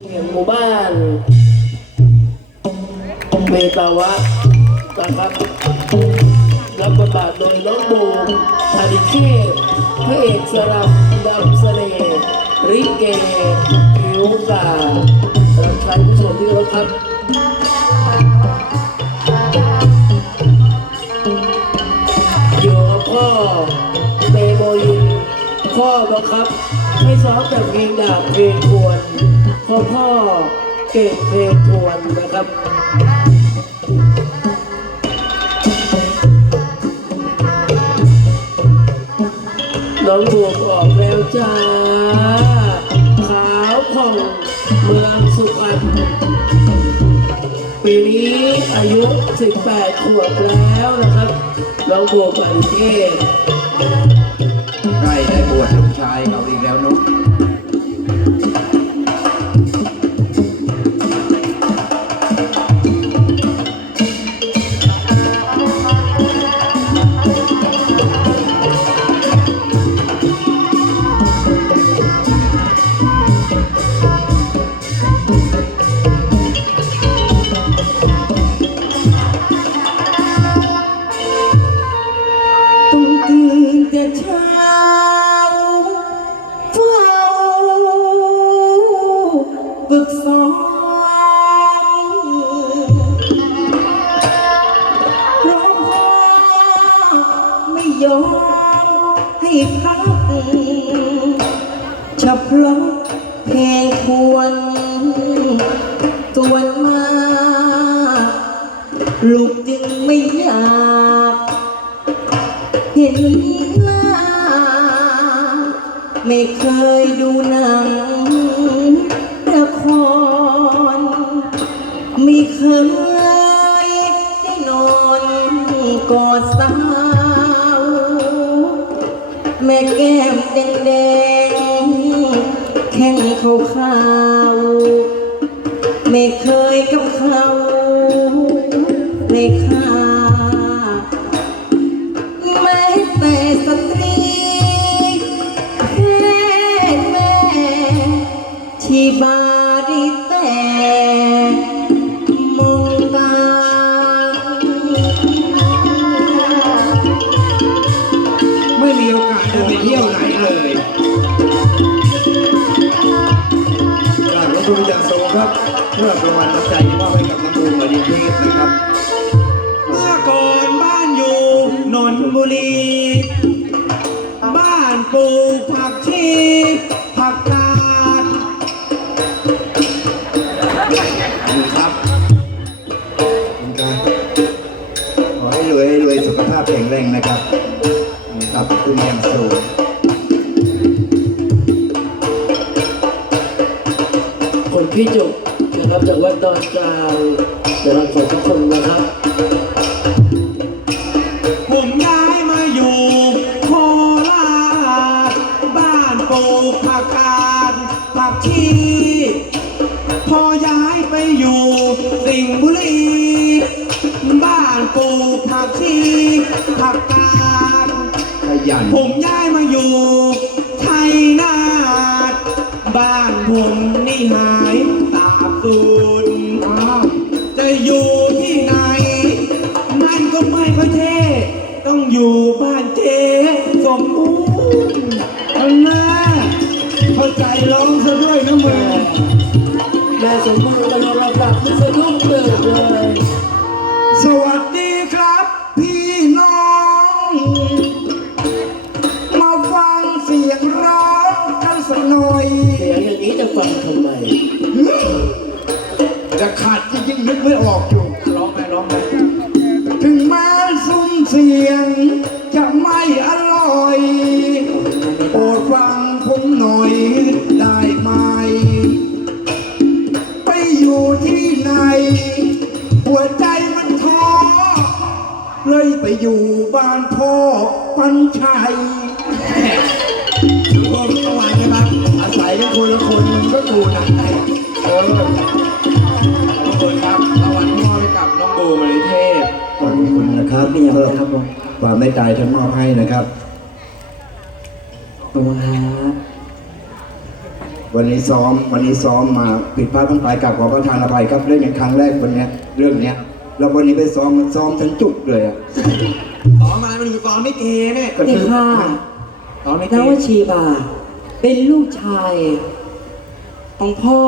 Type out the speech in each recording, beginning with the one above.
หมู่บ้านเมตาวะนะครับรับบทบาทโดยน้องบูมธานิเทพพระเอกสลับดาวเสน่ห์ริเกผิวการับใช้ผู้ชมที่เคารพครับอยู่พ่อเตโมยินพ่อบังคับ ให้ซ้อมแต่เพลงดาบเพลงทวนเพราะพ่อเก่งเพวนนะครับน้องบวกออกแล้วจ้า ขาวผ่องเมืองสุพรรณปีนี้อายุ 18 ขวบแล้วนะครับน้องบวกปฏิเทศใกล้ได้บวชลูกชายเขาอีกแล้วนุ๊ก ควรตวนมา ลูกจึงไม่อยาก เห็นหน้า ไม่เคยดูหนังละคร ไม่เคยได้นอนกอดสาว แม่แก้มแดง ๆแข้งขาวไม่เคยกับเขาไม่เค บ้านปลูกผักชีผักกาดนี่ครับคุณครับขอให้รวยให้รวยสุขภาพแข็งแรงนะครับนี่ครับคุณอย่างสูงคนพี่จุกนะครับจากวัดดอนกลางจะรับขอบพระคุณนะครับ กผักกาดผักชีพอย้ายไปอยู่สิงห์บุรี บ้านปลูกผักชีผักกาดขยันผมย้ายมาอยู่ไทยนาดบ้านผมนี่หาย บ้านพ่อปัญชัยทุกคนระวังนะครับอาศัยกันคนละคนมันก็ดูหนังได้เออขอบคุณครับรางวัลที่มอบให้กับน้องบูมอดีเทพขอบคุณนะครับนี่ยังครับผมความในใจที่มอบให้นะครับขอบคุณครับวันนี้ซ้อมวันนี้ซ้อมมาผิดพลาดต้องไปกับขอประทานอภัยครับเล่นอย่างครั้งแรกวันเนี้ยเรื่องเนี้ยแล้ววันนี้ไปซ้อมมันซ้อมทั้งจุกเลยอะ อนอะไรมันอยู่สอนไม่เกเนี่ยก็นี่คือค่ะสอนไม่เกนวชีบา เป็นลูกชายของพ่อ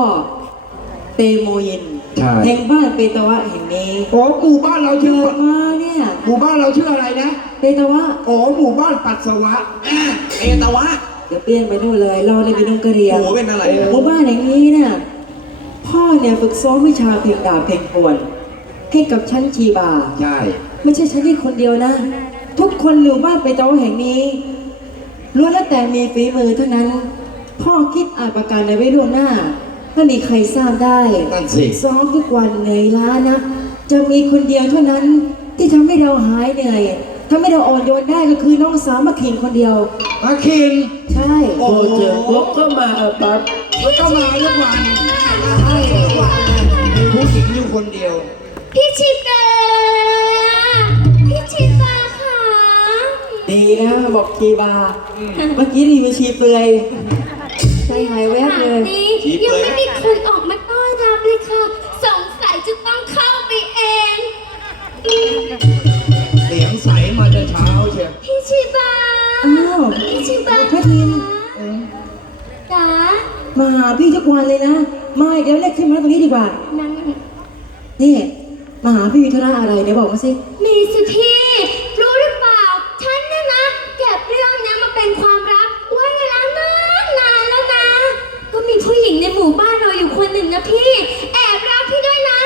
เตโมยินใช่ แห่งบ้านเปตวะแห่งนี้โอ้หมู่บ้านเราชื่อเกิดมาเนี่ยหมู่บ้านเราชื่ออะไรนะเปตวะโอ้หมู่บ้านปัสสาวะอะเอตาวะ เดี๋ยวเปลี่ยนไปนู่นเลยรอเลยไปนุ่งกระเรียงโอ้เป็นอะไรอะ หมู่บ้านแห่งนี้เนี่ยพ่อเนี่ยฝึกซ้อมวิชาเพลงดาบเพลงทวนให้กับชั้นชีบา ใช่ ไม่ใช่ฉันแค่คนเดียวนะ ทุกคนอยู่บ้านไปโตะแห่งนี้ล้วนแล้วแต่มีฝีมือเท่านั้น พ่อคิดอ่านประการในไว้ล่วงหน้า ถ้ามีใครทราบได้นั่นสิซ้อมทุกวันเหนื่อยล้านะ จะมีคนเดียวเท่านั้นที่ทำให้เราหายเหนื่อยทำให้เราอ่อนโยนได้ก็คือน้องสาวมาขิงคนเดียวมาคินใช่โอ้เจอพวกเข้ามาเอาปั๊บมันก็มาทุกวันใช่ทุกวันมีผู้หญิงอยู่คนเดียว พี่ชิต ดีนะ บอกชีบา เมื่อกี้ดีมาชีเปลือยใจหายแวบเลย นี้ยังไม่มีคนออกมาต้อนรับเลยค่ะ สงสัยจะต้องเข้าไปเอง เสียงใสมาแต่เช้าเชียวพี่ชิตาอ้าวพี่ชิตาพระทินจ๋ามาหาพี่ทุกวันเลยนะ ไม่เดี๋ยวเรียกขึ้นมาตรงนี้ดีกว่า นั่งนี่ มาหาพี่วิทระอะไรเดี๋ยวบอกมาสิ มีสิพี่ รู้หรือเปล่า ฉันเนี่ยนะ เก็บเรื่องเนี้ยมาเป็นความลับไว้เวลานานนานแล้วนะ ก็มีผู้หญิงในหมู่บ้านเราอยู่ค นหนึ่งนะพี่ แอบรักพี่ด้วยนะ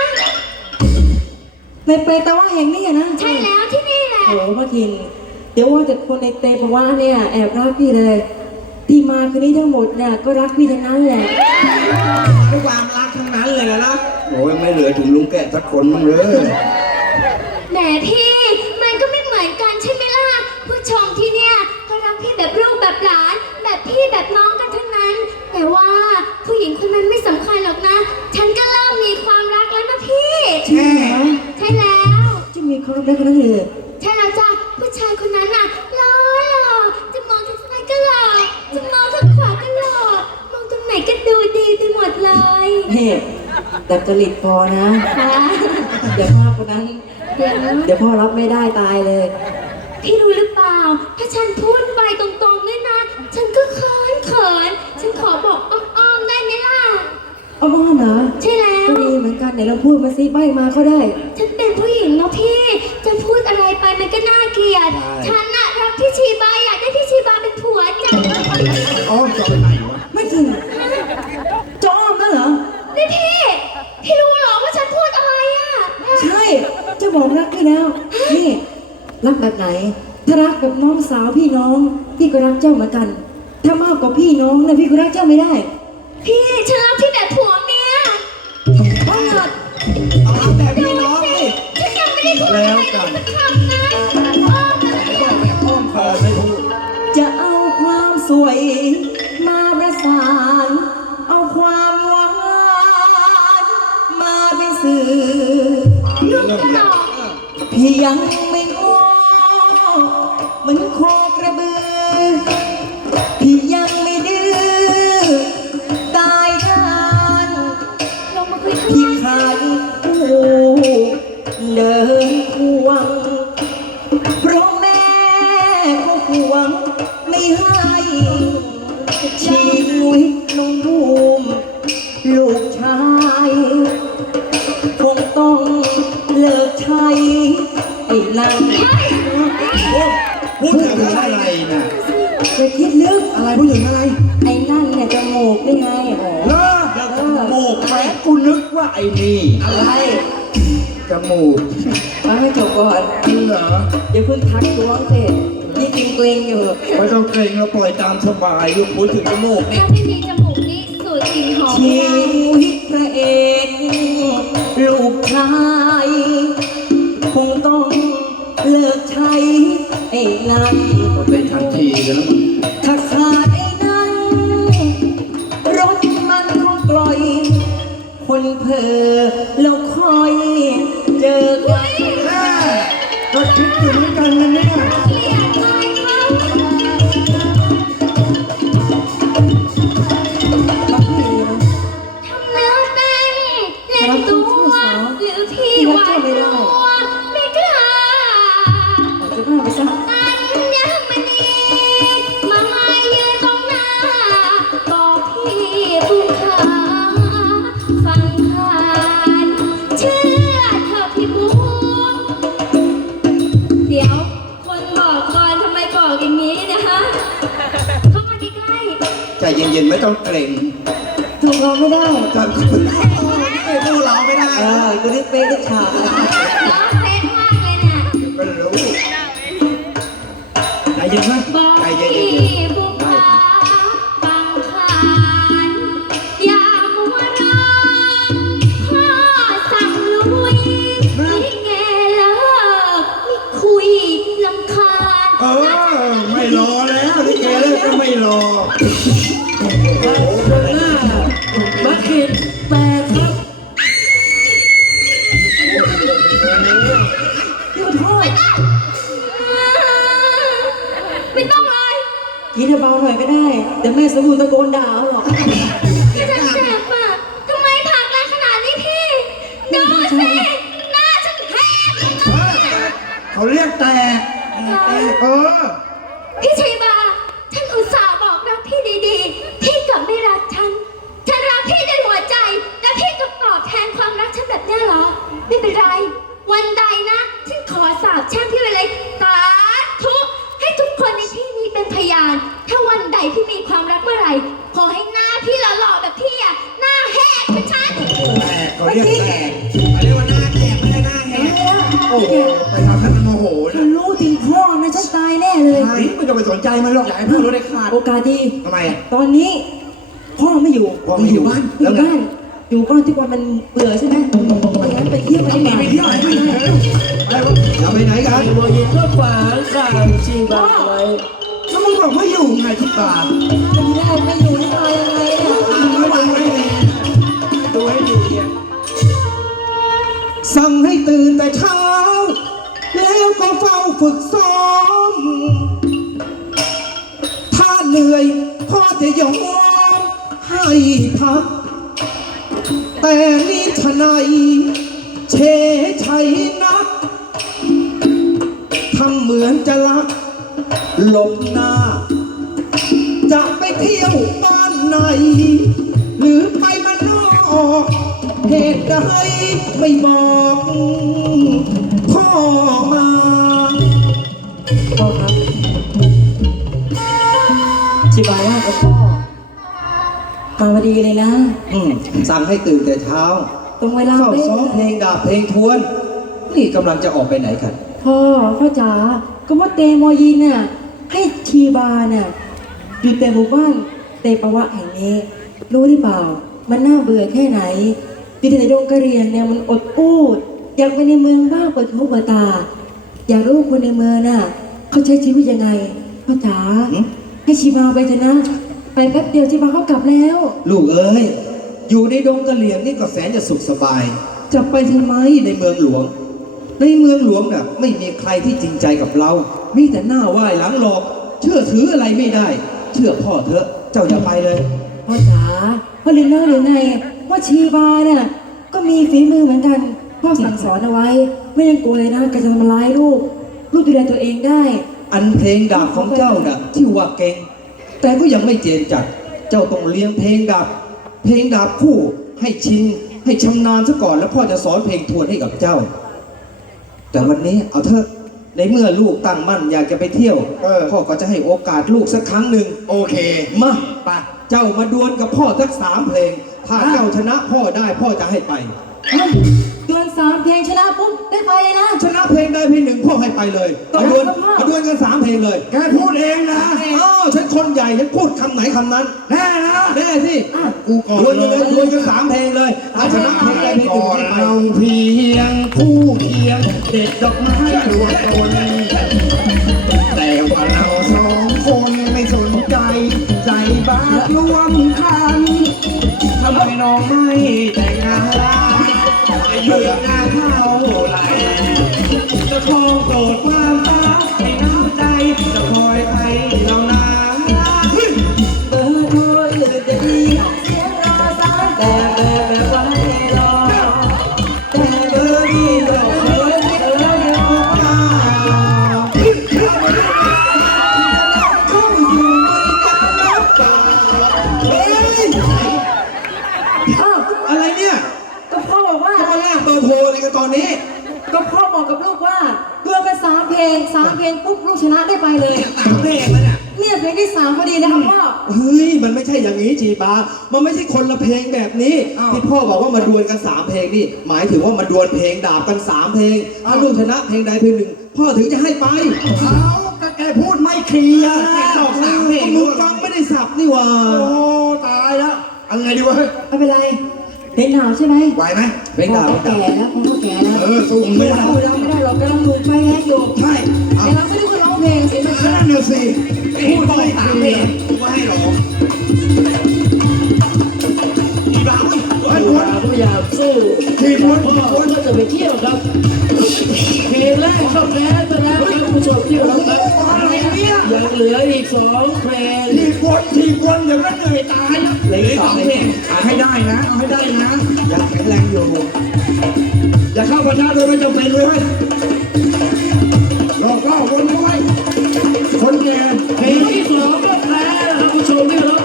ในเปตะว่าแห่งนี้อะนะใช่แล้วที่นี่แหละโอ้พระทิน เดี๋ยวว่าแต่คนในเตปะว่าเนี่ย แอบรักพี่เลยที่มาคืนนี้ทั้งหมดเนี่ยก็รักพี่ทั้งนั้นแหละด้วยความรักทั้งนั้นเลยนะ โอ้ยไม่เหลือถึงลุงแกะสักคนมั้งเลยแหมพี่มันก็ไม่เหมือนกันใช่ไหมล่ะผู้ชมที่เนี่ยก็รักพี่แบบลูกแบบหลาน แบบพี่แบบน้องกันทั้งนั้น แต่ว่าผู้หญิงคนนั้นไม่สำคัญหรอกนะ ฉันก็เริ่มมีความรักแล้วนะพี่ใช่เหรอใช่แล้ว จะมีความรักกันนั้นเลยใช่แล้วจ้ะผู้ชายคนนั้นน่ะหล่อหล่อจะมองทางซ้ายก็หล่อจะมองทางขวาก็หล่อมองตรงไหนก็ดูดีไปหมดเลยเฮ้ดัดจริตพอนะ ค่ะเดี๋ยวภาพคนนั้น เดี๋ยวเดี๋ยวพ่อรับไม่ได้ตายเลย พี่รู้หรือเปล่า ถ้าฉันพูดไปตรงๆเนี่ยนะ ฉันก็เขินเขิน ฉันขอบอกอ้อมๆได้ไหมล่ะ เอาบ้าเหรอใช่แล้ว ก็ดีเหมือนกันไหนลองพูดมาสิใบมาเขาได้ ฉันเป็นผู้หญิงเนาะพี่ จะพูดอะไรไปมันก็น่าเกลียดฉันน่ะรักพี่ชีบาอยากได้พี่ชีบาเป็นผัวจ้ะอ้อมจะไปไหนวะไม่จริงจอมนั่นเหรอ นี่พี่ พี่รู้เหรอว่าฉันพูดอะไรอะ ใช่ จะบอกรักพี่แล้ว นี่ รักแบบไหน ถ้ารักกับน้องสาวพี่น้อง พี่ก็รักเจ้าเหมือนกัน ถ้ามากกว่าพี่น้องนะพี่ก็รักเจ้าไม่ได้ พี่ฉันรัก ยังไม่ได้พูดอะไรเลยสักคำนะอ้อมเลยบอกแบบอ้อมคอไม่พูดจะเอาความสวยมาประสาน เอาความหวานมาเป็นสื่อ มาเรื่องตแล้ลวอดพี่ยัง มูกแหมกูนึกว่าไอ้นี่อะไรจมูกมาให้จบก่อนเหรอเดี๋ยวเพิ่งทักท้วงเสร็จยี่จริงเกรงอยู่ไม่ต้องเกรงเราปล่อยตามสบายลูกพูดถึงจมูกนี่ถ้าไม่มีจมูกนี่สูดกลิ่นหอมชีมากวิตพระเอกลูกชายคงต้องเลิกใช้ไอ้นั่นก็เป็นทันทีเลยนะมึง คนเพอแล้วคอยเจอกันแม่ก็คิดถึงกันนะเนี่ย ใจเย็นๆไม่ต้องเกรงถูกเราไม่ได้ก็ไม่พูดเราไม่ได้เออกูได้เป๊ะได้ขาดน้องเป๊ะมากเลยเนี่ยก็รู้ใจเย็นไหมบอกใจเย็พี่นบุะโกนด่าเอาหรอกฉันเจ็บอะทำไมผลักแรงขนาดนี้พี่ ดูสิ หน้าฉันแหกเลยนะเขาเรียกแตกเออ พี่ชัยบาฉันอุตส่าห์บอกรักพี่ดีๆ พี่กลับไม่รักฉัน ฉันรักพี่ด้วยหัวใจ แต่พี่กลับตอบแทนความรักฉันแบบเนี้ยเหรอ ไม่เป็นไร วันใดนะ ฉันขอสาบแช่ง นใจมันหรอกอย่าให้พูดรู้ได้ขาดโอกาสดีทำไมอะตอนนี้พ่อไม่อยู่พ่อไม่อยู่บ้านอยู่บ้านอยู่บ้านทุกวันมันเบื่อใช่ไหมไม่งั้นไปเที่ยวกันดีกว่าไปเที่ยวไหนไปไหนไปวะจะไปไหนกัน ไอ้โมยินก็ขวางกลางชีบาไว้แล้วมึงบอกไม่อยู่ไงทุกตาไม่ได้ไม่อยู่นี่ตายยังไงเนี่ยระวังไว้เลยดูให้ดีอะสั่งให้ตื่นแต่เช้า แล้วก็เฝ้าฝึกซ้อมถ้า เหนื่อยพ่อจะยอมให้พัก แต่นี่ทนายเชชัยนักทำเหมือนจะรักหลบหน้า จะไปเที่ยวบ้านไหน หรือไปมานอกเหตุใดไม่บอกพ่อมา นะอืมสั่งให้ตื่นแต่เช้าตรงเวลาเข้าเป๊ะซ้อมเพลงดาบเพลงทวน นี่กำลังจะออกไปไหนกัน พ่อพ่อจ๋าก็ว่าเตโมยินน่ะให้ชีบาน่ะอยู่แต่หมู่บ้านเตปะวะแห่งนี้ รู้หรือเปล่า มันน่าเบื่อแค่ไหนอยู่แต่ในดงกระเรียนเนี่ยมันอดอู้ดอยากไปในเมืองบ้างเปิดหูเปิดตา อยากรู้ว่าคนในเมืองน่ะเขาใช้ชีวิตยังไงพ่อจ๋าหืมให้ชีบาไปเถอะนะ ไปแป๊บเดียวชีบาเขากลับแล้ว ลูกเอ้ย อยู่ในดงกะเหลี่ยงนี่ก็แสนจะสุขสบาย จะไปทำไมในเมืองหลวง ในเมืองหลวงน่ะ ไม่มีใครที่จริงใจกับเรา มีแต่หน้าไหว้หลังหลอก เชื่อถืออะไรไม่ได้ เชื่อพ่อเถอะ เจ้าอย่าไปเลย พ่อจ๋าพ่อลืมเล่าหรือไง ว่าชีบาน่ะก็มีฝีมือเหมือนกัน พ่อสั่งสอนเอาไว้ ไม่ต้องกลัวเลยนะการจะทำร้ายลูก ลูกดูแลตัวเองได้ อันเพลงดาบของเจ้าน่ะที่ว่าเก่ง แต่ก็ยังไม่เจนจัด เจ้าต้องเรียนเพลงดาบเพลงดาบคู่ให้ชินให้ชำนาญซะก่อนแล้วพ่อจะสอนเพลงทวนให้กับเจ้า แต่วันนี้เอาเถอะในเมื่อลูกตั้งมั่นอยากจะไปเที่ยวเออ พ่อก็จะให้โอกาสลูกสักครั้งหนึ่งโอเคมาไปเจ้ามาดวลกับพ่อสักสามเพลง ถ้าเจ้าชนะพ่อได้พ่อจะให้ไปเดือนสามเพลงชนะปุ๊บได้ไปเลยนะชนะเพลงได้เพลงหนึ่งพ่อให้ไปเลยต้องมาดวลครับพ่อมาดวลกันสามเพลงเลย แกพูดเองนะอ้าวฉันคนใหญ่ฉันพูดคำไหนคำนั้น แน่นะแน่สิกูก่อนดวลกันเลยเลยดวลกันสามเพลงเลยถ้าชนะเพลงได้เพลงหนึ่งก่อนให้ไปเราเพียงคู่เคียงเด็ดดอกไม้รวมคนแต่ว่าเราสองคนไม่สนใจ ใจบ้ารวมคันทำไมน้องไม่แต่งงานล่ะ เบื่อหน้าเข้าไหลจะพองโกรธว่า ดีนะครับพ่อ เฮ้ย มันไม่ใช่อย่างนี้จีบา มันไม่ใช่คนละเพลงแบบนี้อ้าวที่พ่อบอกว่ามาดวลกันสามเพลงนี่หมายถึงว่ามาดวลเพลงดาบกันสามเพลงถ้าลูกชนะเพลงใดเพลงหนึ่ง พ่อถึงจะให้ไปเอาก็แกพูดไม่เคลียร์สองสามเพลงมึงฟังไม่ได้สับนี่หว่า โอ้ตายแล้วเอาไงดีวะไม่เป็นไรเพลงหนาวใช่ไหมไหวไหมเพลงพ่อดาบก็เพลงแก่ดาบแล้วพ่อก็แก่แล้วเออสู้มึงไม่ได้สู้เราไม่ได้หรอกกำลังหนุ่มไฟแรงอยู่ใช่เอาแต่เราไม่ได้คุณร้อง เพลงเสียงมันนั่นน่ะสิพูดไม่เคลียร์ไม่ให้หรอกอีบ้าไอ้ไอ้คคนนพยายามสู้ทีมคนพ่อก็จะไปเที่ยวครับเพลงแรกก็แพ้ไปแล้วครับผู้ชมที่รักครับอะไรเนี่ยยังเหลืออีกสองเพลงทีมคนทีมคนเดี๋ยวก็เหนื่อยตายเหลือสองเพลงเอาให้ได้นะเอาให้ได้นะยังแข็งแรงอยู่อย่าเข้าประชาโดยไม่จำเป็นเลย ที่สองก็แพ้นะครับผู้ชมที่รัก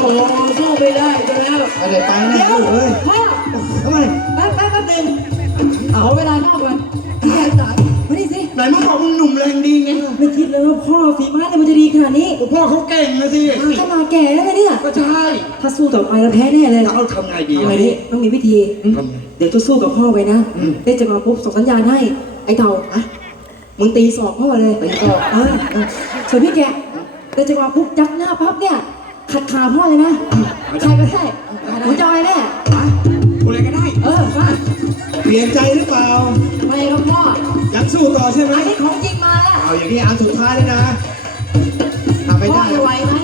โอ้โหสู้ไม่ได้ไปแล้วไม่ได้ไปแน่เดี๋ยวลูกเอ้ยพ่อทำไมแป๊บแป๊บแป๊บหนึงเอาเวลานอกก่อนพี่แกจ๋ามาดิสิไหนมึงบอกมึงหนุ่มแรงดีไงไม่คิดเลยว่าพ่อฝีไม้เนี่ยมันจะดีขนาดนี้พ่อเขาเก่งนะสิขนาดแก่แล้วนะเนี่ยก็ใช่ถ้าสู้ต่อไปเราแพ้แน่เลยเราทำไงดีเอาไงดิต้องมีวิธี ทำไง เดี๋ยวจะสู้กับพ่อไปนะได้จะมาปุ๊บส่งสัญญาณให้ ไอ้เต่าอะมึงตีศอกพ่อเลยตีศอกเออเออส่วนพี่แก ได้จะมาปุ๊บยักหน้าปั๊บเนี่ย ขัดขาพ่อเลยนะใครก็ได้หัวใจแน่กูอะไรก็ได้ เออมาเปลี่ยนใจหรือเปล่าไปครับพ่อยังสู้ต่อใช่ไหมอันนี้ของจริงมาแล้วเอาอย่างนี้อันสุดท้ายเลยนะทำไม่พ่อได้จะไหวไหม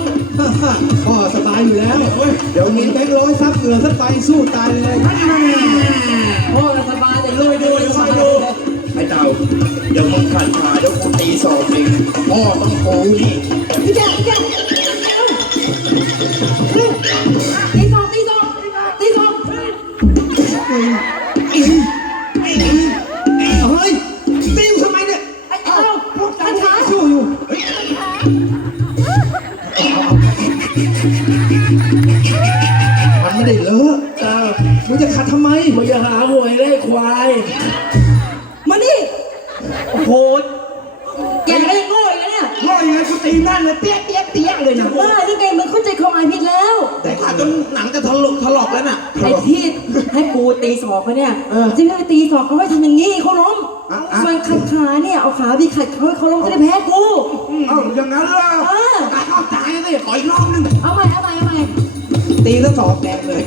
พ่อสบายอยู่แล้ว เดี๋ยวนี้แบงค์ร้อยซับเหงื่อซับไปสู้ตายเลยพ่อจะสบายแต่ลุยดูลุยดูไอ้เต่าเดี๋ยวมึงขัดขาเดี๋ยวกูตีศอกเองพ่อต้องโกงนี่ ยังไงกูตีแม่นเลยเตี้ยเตี้ยเตี้ยเลยนะว่านี่ไงมึงเข้าใจความหมายผิดแล้ว แต่ขาดจนหนังจะถลกถลอกแล้วน่ะไอ้ที่ให้กูตีศอกเขาเนี่ยจะไม่ไปตีศอกเขาให้ทำอย่างนี้เขาล้มส่วนขัดขาเนี่ยเอาขาไปขัดเขาให้เขาล้มจะได้แพ้กูเอ้าอย่างนั้นเหรอเออตายเข้าตายเลยขออีกรอบนึงเอาใหม่เอาใหม่เอาใหม่ตีแล้วสอบแดงเลย